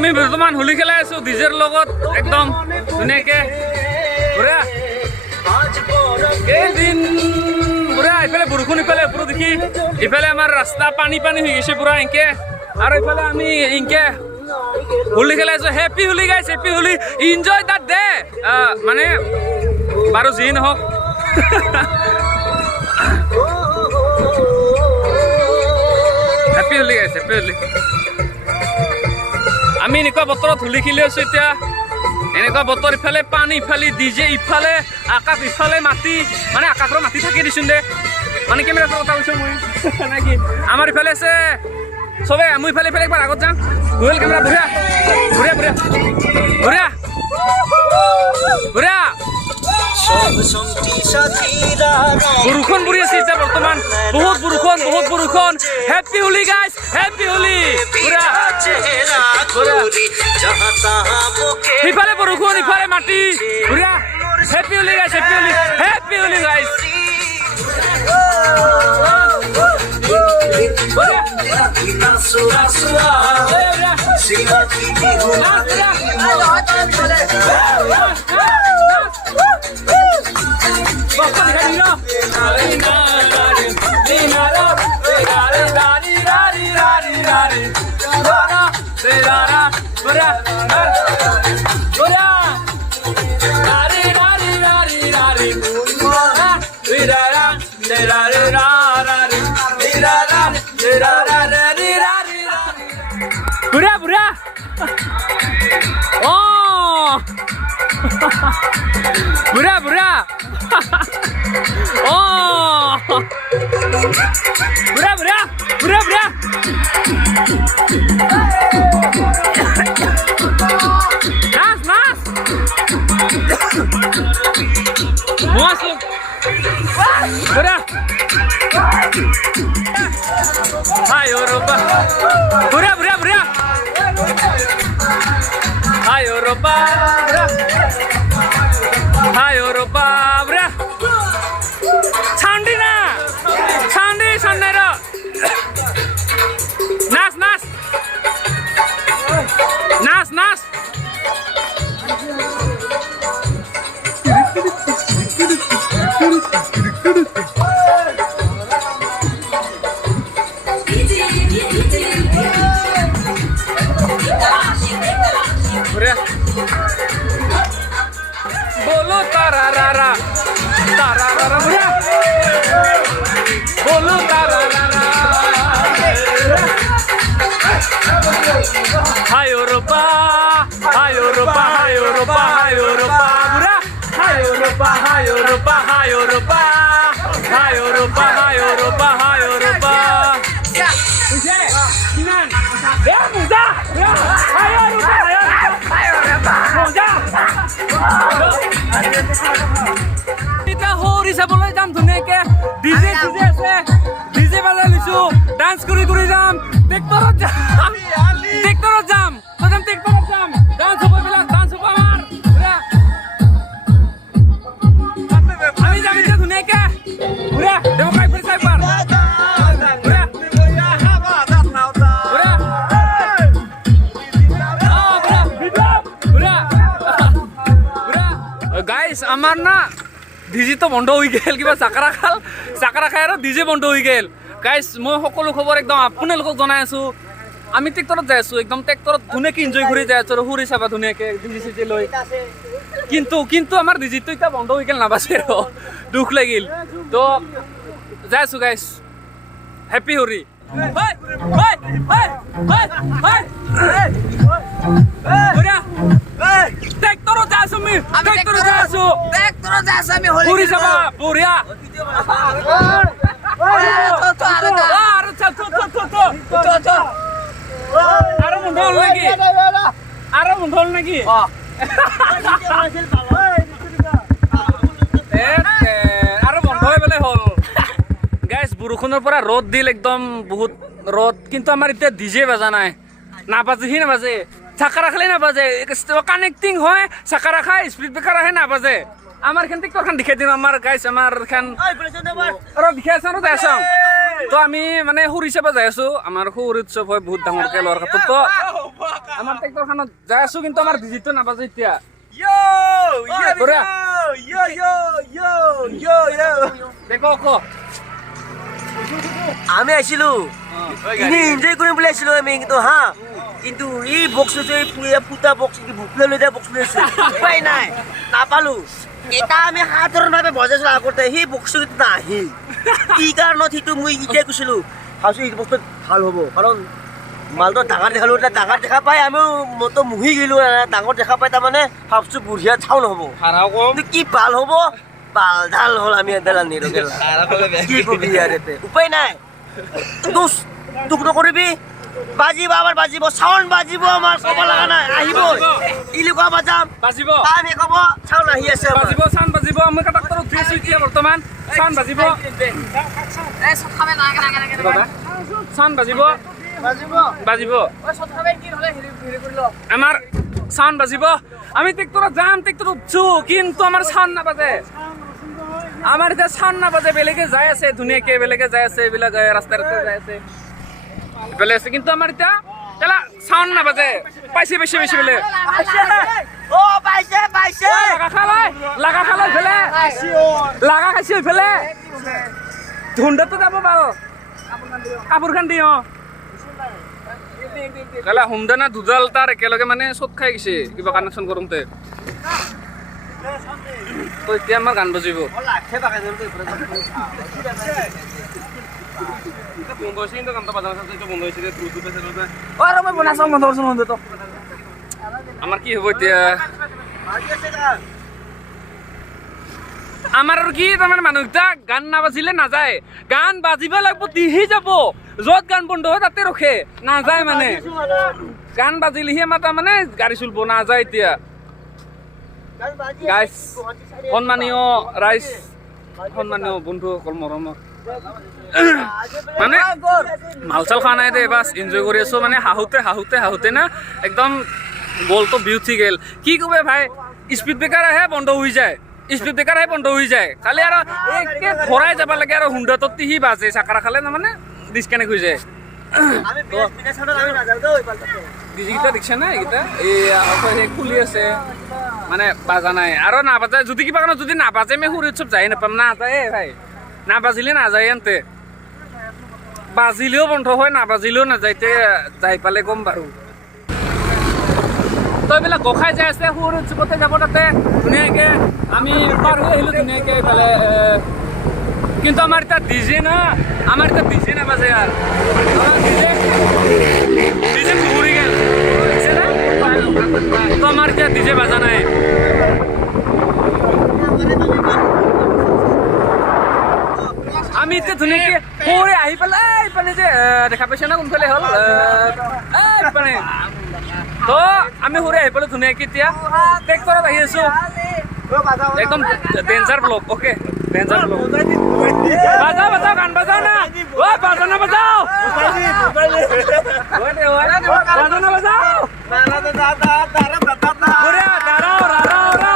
আমি বৰ্তমান হোলী খেলাই আছো ডিজেৰ লগত একদম ধুনীয়াকে পুৰা কেইদিন পুৰা ইফালে বৰষুণ ইফালে ওপৰত দেখি ইফালে আমাৰ ৰাস্তা পানী পানী হৈ গৈছে পুৰা এনেকে আৰু ইফালে আমি এনেকে হোলী খেলাই আছো হেপী হোলী গাইছ happy Holi enjoy that day মানে বাৰু যি নহওক হেপী হোলী গাইছ হেপী হোলী আমি এনেকুৱা বতৰত হোলী খেলি আছো এতিয়া এনেকুৱা বতৰ ইফালে পানী ইফালে ডিজে ইফালে আকাশ ইফালে মাটি মানে আকাশৰ মাটি থাকি দিছোন দে মানে কেমেৰাৰ কথা কৈছো মই নাকি আমাৰ ইফালে আছে চবে মই ইফালে ইফালে একবাৰ আগত যাম গুগল কেমেৰা বঢ়িয়া বঢ়িয়া বঢ়িয়া বঢ়িয়া বঢ়িয়া বৰষুণ পৰি আছে এতিয়া বৰ্তমান বহুত বৰষুণ হেপী হোলী গাইছ হেপী হোলী ইফালে বৰষুণ ইফালে মাটি বঢ়িয়া হেপী হোলী গাইছ হেপী হোলী গাইছ Bura bura. Oh. Bura bura. Oh. Bura bura. Bura bura. Mas. Masuk. Bura. Hai Eropa. Bura bura bura. Hai Eropa. Bura. Hai Eropa. Bura. Sandi na. Sandi ra. Nas. Bolo tararara bura. Bolo tararara. Hai Eropa bura. Hai Eropa bura. Hai Eropa Sinan ya muda ya Hai Eropa এতিয়া হৰি চাবলৈ যাম ধুনীয়াকে DJ আছে DJ বজাই লৈছো dance কৰি যাম ট্ৰেক্টৰত যাম ডান্স হ'ব বিলাক ডান্স হ'ব আমাৰ আমি যাম এতিয়া ধুনীয়াকে পুৰা দেৱকাই ফুৰি চাই পাৰ গাইছ আমাৰ না ডিজিটো বন্ধ হৈ গেল কিবা চাকাৰা খাই আৰু ডিজে বন্ধ হৈ গেল গাইছ মই সকলো খবৰ একদম আপোনালোকক জনাই আছো আমি ট্ৰেক্টৰত যাই আছো একদম ট্ৰেক্টৰত ধুনীয়াকে এনজয় কৰি যাই আছো আৰু হুৰি চাবা ধুনীয়াকে ডিজি চিজি লৈ কিন্তু আমাৰ ডিজিটো এতিয়া বন্ধ হৈ গেল নাবাচে আৰু দুখ লাগিল তো যাই আছো গাইছ হেপী হুৰি ট্ৰেক্টৰত যাই আছো আমি হুৰি চাবা বঢ়িয়া আৰু বন্ধ হ'ল নেকি আৰু বন্ধ হৈ পেলাই হ'ল গাইছ বৰষুণৰ পৰা ৰ'দ দিল একদম বহুত ৰ'দ কিন্তু আমাৰ এতিয়া ডিজে বাজা নাই নাবাজে চাকাৰা খালে নাবাজে কানেক্টিং হয় চাকাৰা খাই স্পীড ব্ৰেকাৰ আহে নাবাজে আমার এখান থেকে ওখান দেখে দিন আমার গাইস আমার এখান আর দেখে আছে না যাইছো তো আমি মানে হুর হিসাবে যাই আছো আমার হুর উৎসব হয় বহুত ডাঙরকে লওয়ার কথা তো আমাৰ ট্ৰেক্টৰখনত যাই আছো কিন্তু আমাৰ ডিজিটো নাবাজে এতিয়া দেখো আমি আছিলো এনজয় কৰিম বুলি আছিলো আমি কিন্তু হা কিন্তু এই বক্সটো যে ফুটা বক্স ভুকলে লৈ যায় বক্স লৈ আছো উপায় নাই নাপালো এটা আমি সাধাৰণভাৱে বজাইছিলো আগতে সেই বক্সটো কিন্তু নাহিল কি কাৰণত সেইটো মই এতিয়া কৈছিলো ভাবিছো এইটো বস্তু ভাল হ'ব কাৰণ মালটো ডাঙৰ দেখালো এতিয়া ডাঙৰ দেখা পাই আমিও মতো মুহি গলো ডাঙৰ দেখা পাই তাৰমানে ভাবছো বঢ়িয়া চাউল হ'ব কিন্তু কি ভাল হ'ব বালডাল হ'ল আমি এডাল আনিলো কি কবি আৰু উপায় নাই দোষ দুখ নকৰিবি বাজিব আমাৰ বাজিব চাউণ্ড বাজিব আমাৰ ক'ব লগা নাই আহিব ইলুকা বাজাম বাজিব আমি ক'ব চাউণ্ড আহি আছে বাজিব চাউণ্ড বাজিব মই ট্ৰেক্টৰত উঠি আছো এতিয়া বৰ্তমান চাউণ্ড বাজিব চাউণ্ড বাজিব বাজিব আমাৰ চাউণ্ড বাজিব আমি ট্ৰেক্টৰত যাম ট্ৰেক্টৰত উঠছো কিন্তু আমাৰ চাউণ্ড নাবাজে আমাৰ এতিয়া চাউণ্ড নাবাজে বেলেগে যাই আছে ধুনীয়াকে বেলেগে যাই আছে এইবিলাক ৰাস্তাই ৰাস্তাই যাই আছে বেলে আছে কিন্তু আমাৰ এতিয়া কেলা চাউণ্ড নাবাজে পাইছে বেছি বেছি বেলে ও পাইছে পাইছে লাগা খালাই ফেলে লাগা খাইছে ফেলে ধুন্দাটো যাব বাৰু কাপোৰ খান দি কেলা হুমদা না দুডাল তাৰ একেলগে মানে চট খাই গৈছে কিবা কানেকশ্যন কৰোঁতে তো এতিয়া আমাৰ গান বাজিব আমাৰ কি হ'ব এতিয়া আমাৰ আৰু কি তাৰমানে মানুহকেইটা গান নাবাজিলে নাযায় গান বাজিব লাগিব দিহি যাব য'ত গান বন্ধ হয় তাতে ৰখে নাযায় মানে গান বাজিলেহে আমাৰ তাৰমানে গাড়ী চলিব নাযায় এতিয়া গাইজ সন্মানীয় ৰাইজ সন্মানীয় বন্ধুসকল মৰমৰ মানে মাল চাল খোৱা নাই দে বাছ এনজয় কৰি আছো মানে হাঁহোতে না একদম বলটো বিউঠি গেল কি কবে ভাই স্পীড ব্ৰেকাৰ আহে বন্ধ হৈ যায় স্পীড ব্ৰেকাৰ আহে বন্ধ হৈ যায় খালি আৰু একে ঘৰাই যাব লাগে আৰু হুণ্ডাটোত সি বাজে চাকাৰা খালে তাৰমানে ডিছকানেক্ট হৈ যায় ডিজিকেইটা দেখিছে না এইকেইটা এই খুলি আছে মানে বাজা নাই আৰু নাবাজে যদি কিবা কাৰণত যদি নাবাজে আমি সুৰ উৎসৱ যাই নাপাম নাযায় ভাই নাবাজিলে নাযায় এনতে বাজিলেও বন্ধ হয় নাবাজিলেও নাযায় তে যাই পালে গম বাৰু তো এইবিলাক গোসাই যাই আছে সুৰ উৎসৱতে যাব তাতে ধুনীয়াকে আমি পাৰ হৈ আহিলোঁ ধুনীয়াকে এইফালে কিন্তু আমাৰ এতিয়া ডিজে না আমাৰ এতিয়া ডিজে নাবাজে আৰু ডিজে ঘূৰি গেল তো আমাৰ এতিয়া ডিজে বাজা নাই আমি এতিয়া ধুনীয়াকে সৰে আহি পেলাই এইপানে যে দেখা পাইছে না কোনফালে হ'ল এইপানে তো আমি সৰে আহি পেলাই ধুনীয়াকে এতিয়া ট্ৰেক্টৰত আহি আছো একদম danger block okay danger block বাজাও বাজাও গান বাজাও না ঐ বাজাও না বাজাও বাজাও না বাজাও বুঢ়া দাঁড়াও ৰাৰাও ৰা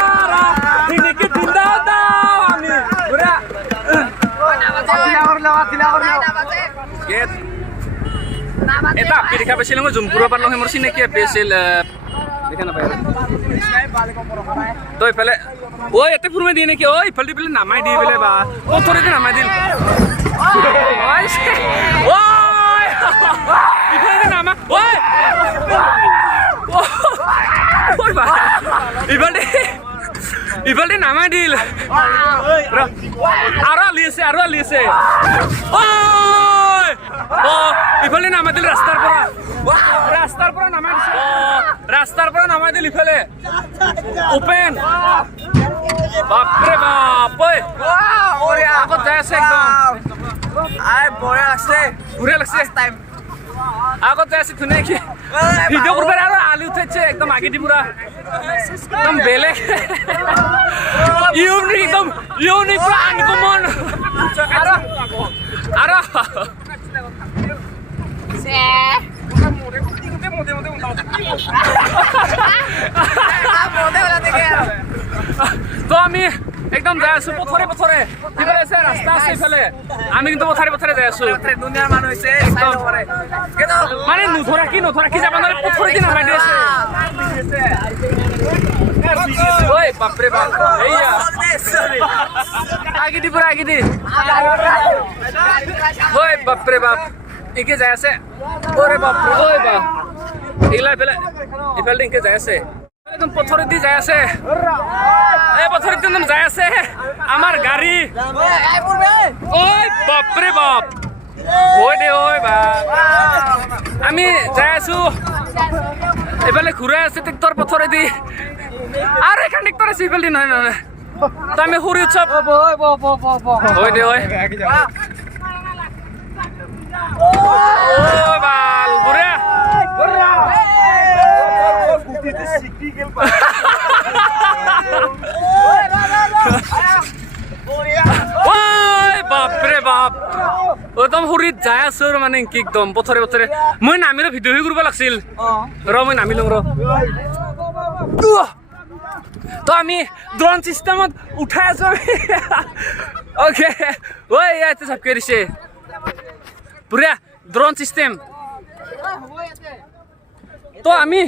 ধুনীয়াকে দিন্দাও দাও আমি বুঢ়া এটা আপি দেখা পাইছিল মই জুমপুৰৰ পৰা নহয় মোৰ চিনাকি আপি আছিল দেখা নাপায় তো এইফালে ঐ ইয়াতে ফুৰমাই দিয়ে নেকি ঐ ইফালে দি পেলাই নামাই দি পেলাই বা পথৰেদি নামাই দিল ইফালে নামা ঐ ইফালে নামাই দিল আৰু আলি আছে ইফালে নামাই দিল ৰাস্তাৰ পৰা নামাই দিল ইফালে ওপেন বাপৰে বাপ আগত যাই আছে একদম বঢ়িয়া লাগছে আগত যাই আছে ধুনীয়াকে ভিডিঅ' কৰিব আৰু আলি উঠাইছে একদম আগেদি পুৰা একদম বেলেগ ইউনিক পুৰা আনকমন আৰু তো আমি একদম যাই আছো পথৰে পথৰে কিবা আছে ৰাস্তা আছে ইফালে আমি কিন্তু পথৰে পথৰে যাই আছো দুনিয়াৰ মানুহ হৈছে একদম মানে নধৰা কি যাব নোৱাৰে পথৰে কি নামাই দি আছে ঐ বাপৰে বাপ এইয়া আগিদি পুৰা আগিদি ঐ বাপৰে বাপ একে যাই আছে ওৰে বাপৰে ঐ বাপ এইলা ইফালে একে যাই আছে একদম পথৰে দি যাই আছে এই পথৰে দি একদম যাই আছে আমাৰ গাড়ী ঐ বাপৰে বাপ ঐ দে ঐ বাপ আমি যাই আছো এফালে ঘূৰাই আছে ট্ৰেক্টৰ পথৰে দি আৰু এখন ট্ৰেক্টৰ আছে ইফালে দি নহয় তো আমি সুৰি উৎসৱ ঐ দে ঐ ও বাল বুঢ়া বাপৰে বাপ একদম সুৰিত যাই আছো মানে কি একদম পথৰে পথৰে মই নামিলে ভিডিঅ' কৰিব লাগিছিল মই নামি লওঁ তো আমি ড্ৰোন চিষ্টেমত উঠাই আছো অ'কে ঐ ইয়াতে চাপকে দিছে পুৰা ড্ৰোন চিষ্টেম তো আমি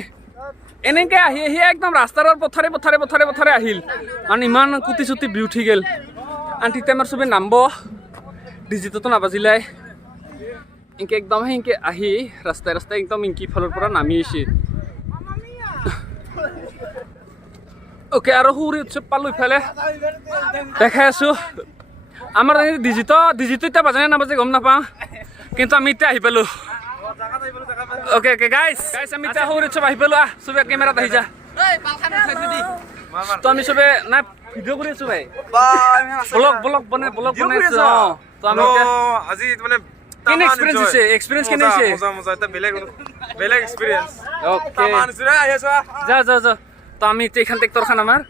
এনেকে আহি একদম ৰাস্তাৰ পথৰে আহিল মানে ইমান কুটি চুটি ভিউ উঠি গেল আনটি টাইমৰ চবে নামব ডিজিটতো নাবাজিলাই এনেকে একদম সেনেকে আহি ৰাস্তাই একদম ইংকি ফালৰ পৰা নামি আহিছে অ'কে আৰু সুৰি উৎসৱ পালোঁ ইফালে দেখাই আছো আমাৰ ডিজিটো এতিয়া বাজে নাবাজে গম নাপাওঁ কিন্তু আমি এতিয়া আহি পালোঁ অ'কে গাইছ আমি এতিয়া সুৰি উৎসৱ আহি পালোঁ চবে কেমেৰাত আহি যা তো আমি চবে নাই ভিডিঅ' কৰি আছো ভাই ব্লগ বনাই আছো তো আমি আজি মানে কেনে এক্সপিৰিয়েঞ্চ কেনে হৈছে মজা এটা বেলেগ এক্সপিৰিয়েঞ্চ অ'কে যা তো আমি এতিয়া এইখন ট্ৰেক্টৰখন আমাৰ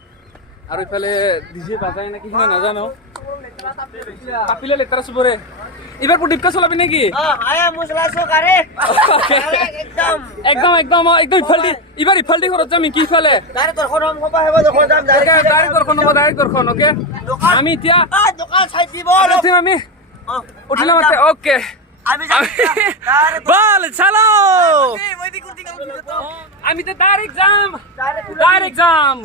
আৰু ইফালে ডিজে বাজাই নেকি সিমান নাজানো কাপিলে লেতেৰা চবৰে এইবাৰ প্ৰদীপকা চলাবি নেকি একদম ইফালে দি ঘৰত যাম কি ইফালে ডাইৰেক্ট দৰ্শন অ'কে আমি এতিয়া আমি উঠিলাম অ'কে বল চালো আমি তো ডাইরেক্ট যাম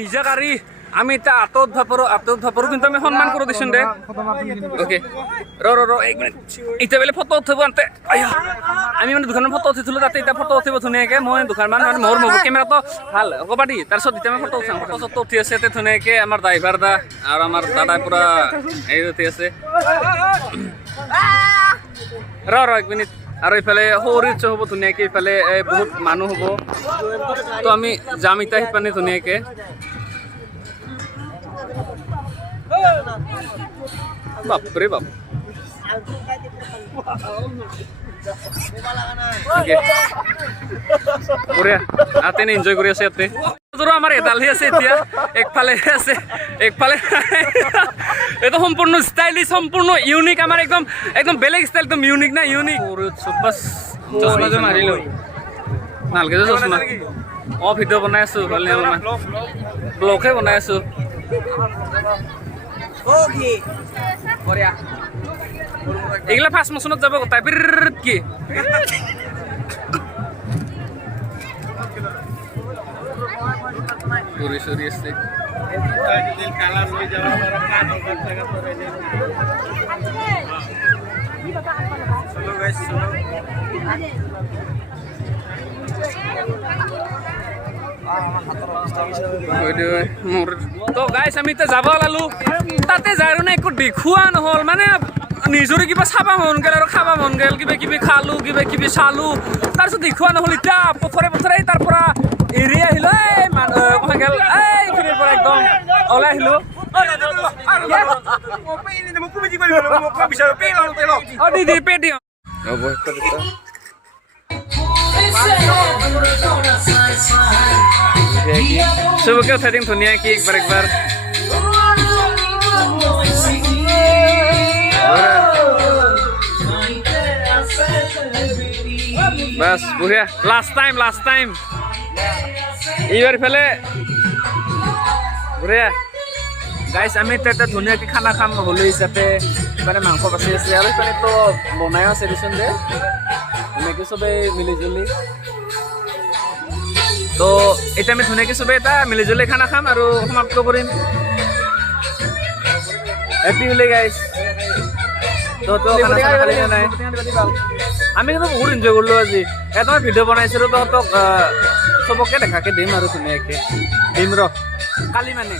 নিজা গাড়ী আমি এতিয়া আঁতত ভাপৰো কিন্তু আমি সন্মান কৰো দিছোন দে অ'কে ৰ এক মিনিট এতিয়া বেলে ফটো উঠিব আনতে আমি মানে দুখনমান ফটো উঠিছিলো তাতে এতিয়া ফটো উঠিব ধুনীয়াকৈ মই দুখনমান মানে মোৰ কেমেৰাটো ভাল ক'বা দি তাৰপিছত এতিয়া আমি ফটো উঠাম ফটো উঠি আছে তাতে ধুনীয়াকৈ আমাৰ ড্ৰাইভাৰ দা আৰু আমাৰ দাদাই পুৰা হেৰি উঠি আছে ৰ এক মিনিট আৰু ইফালে সৰু উৎসৱ হ'ব ধুনীয়াকৈ ইফালে বহুত মানুহ হ'ব তো আমি যাম এতিয়া সিপানে ধুনীয়াকৈ বাপৰে বাপ বঢ়িয়া ইয়াতে এনজয় কৰি আছে ইয়াতে আমাৰ এডালহে আছে এতিয়া একফালে আছে এইটো সম্পূৰ্ণ ষ্টাইলিছ সম্পূৰ্ণ ইউনিক আমাৰ একদম বেলেগ ষ্টাইল একদম ইউনিক না ইউনিক বাছ চশমা যে মাৰিলোঁ ভালকৈ যে চশমা ভিডিঅ' বনাই আছোঁ ভালনে অলপমান ব্লগহে বনাই আছোঁ এইগিলা ফাৰ্ষ্ট মোচনত যাব গোটাই কি চুৰি আছে তো গাইছ আমি এতিয়া যাব ওলালো তাতে যাই আৰু একো দেখুওৱা নহ'ল মানে নিজৰে কিবা চাব মন গ'ল আৰু খাব মন গ'ল কিবা খালোঁ কিবা চালোঁ তাৰপিছত দেখুওৱা নহ'ল এতিয়া পথৰে তাৰ পৰা এৰি আহিলো এইখিনিৰ পৰা একদম ওলাই আহিলো দি পে দিওঁ सबके उठा दिन दुनिया की एक बार बस बढ़िया लास्ट टाइम इबार फेले বঢ়িয়া গাইছ আমি এতিয়া এটা ধুনীয়াকৈ খানা খাম হ'লো হিচাপে মানে মাংস বাচি আছে আৰু সেইফালেতো বনাই আছে দেচোন যে ধুনীয়াকৈ চবেই মিলিজুলি তো এতিয়া আমি ধুনীয়াকৈ চবেই এটা মিলিজুলি খানা খাম আৰু সমাপ্ত কৰিম হেপী হোলি গাইছ তো খানা চানা খালি নে নাই আমি কিন্তু বহুত এনজয় কৰিলোঁ আজি এটা মই ভিডিঅ' বনাইছিলোঁ তহঁতক চবকে দেখাকৈ দিম আৰু ধুনীয়াকৈ দিম ৰ কালি মানে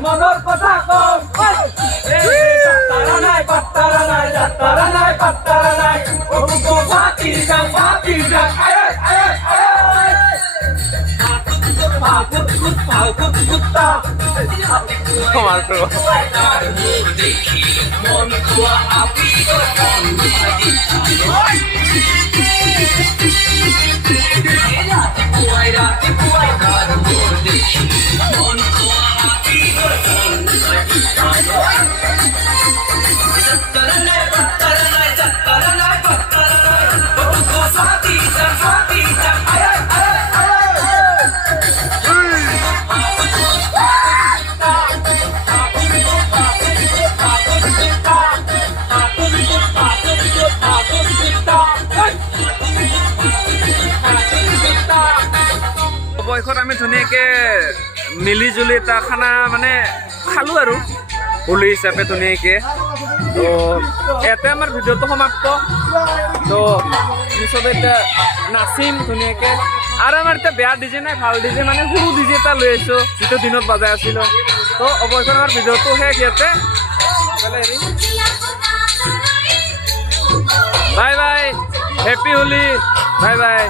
মনৰ কথা কম পাত্তাৰা নাই যাত্তাৰা নাই পাত্তাৰা নাই পাতি যাম বয়সত আমি ধুনীয়াকৈ মিলি জুলি এটা খানা মানে খালোঁ আৰু হোলী হিচাপে ধুনীয়াকৈ তো ইয়াতে আমাৰ ভিডিঅ'টো সমাপ্ত তো আমি চবে এতিয়া নাচিম ধুনীয়াকৈ আৰু আমাৰ এতিয়া বেয়া ডিজে নাই ভাল ডিজে মানে সৰু ডিজে এটা লৈ আহিছোঁ যিটো দিনত বজাই আছিলোঁ তো অৱশ্যে আমাৰ ভিডিঅ'টো শেষ ইয়াতে bye bye happy Holi bye bye